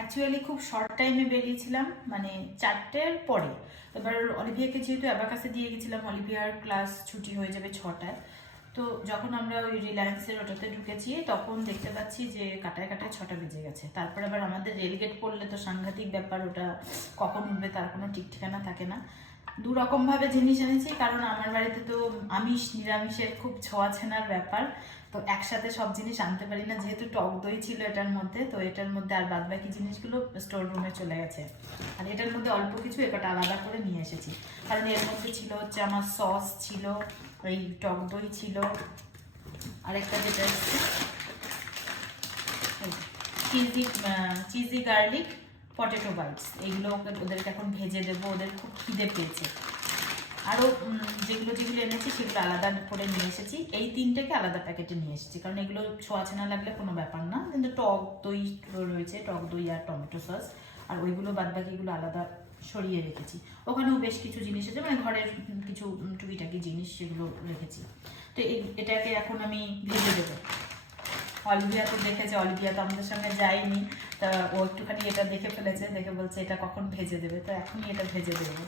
Actually খুব short টাইমে বেরিয়েছিলাম, মানে 4টের পরে। এবার অলিভিয়াকে যেহেতু অ্যাবাকাসে দিয়ে গেছিলাম, অলিভিয়ার ক্লাস ছুটি হয়ে যাবে 6টায়। তো যখন আমরা ওই রিলায়েন্সের ওটাতে ঢুকেছি তখন দেখতে পাচ্ছি যে কাটায় কাটায় 6টা বেজে গেছে। তারপর আবার আমাদের রেলগেট পড়লে তো সাংঘাতিক ব্যাপার, ওটা কখন উঠবে তার কোনো ঠিক ঠিকানা থাকে না। দু রকমভাবে জিনিস এনেছি, কারণ আমার বাড়িতে তো আমিষ নিরামিষের খুব ছোঁয়াছেনার ব্যাপার, তো একসাথে সব জিনিস আনতে পারি না। যেহেতু টক দই ছিল এটার মধ্যে, তো এটার মধ্যে আর বাদ বাকি জিনিসগুলো স্টোর রুমে চলে গেছে। আর এটার মধ্যে অল্প কিছু একটা আলাদা করে নিয়ে এসেছি, কারণ এর মধ্যে ছিল হচ্ছে আমার সস ছিল, এই টক দই ছিল, আরেকটা যেটা হচ্ছে চিজি গার্লিক পটেটো বাইটস, এইগুলো ওদেরকে এখন ভেজে দেবো, ওদের খুব খিদে পেয়েছে। আরও যেগুলো যেগুলো এনেছি সেগুলো আলাদা করে নিয়ে এসেছি, এই 3টেকে আলাদা প্যাকেটে নিয়ে এসেছি, কারণ এগুলো ছোঁয়াচে না লাগলে কোনো ব্যাপার না। কিন্তু টক দই রয়েছে, টক দই আর টমেটো সস, আর ওইগুলো বাদ বাকিগুলো আলাদা সরিয়ে রেখেছি। ওখানেও বেশ কিছু জিনিস আছে, মানে ঘরের কিছু টুকিটাকি জিনিস সেগুলো রেখেছি। তো এটাকে এখন আমি ভেজে দেবো। অলিভিয়া তো দেখেছে, অলিভিয়া তো আমাদের সঙ্গে যায়নি, তা ও একটুখানি এটা দেখে ফেলেছে, দেখে বলছে এটা কখন ভেজে দেবে, তো এখনই এটা ভেজে দেবো।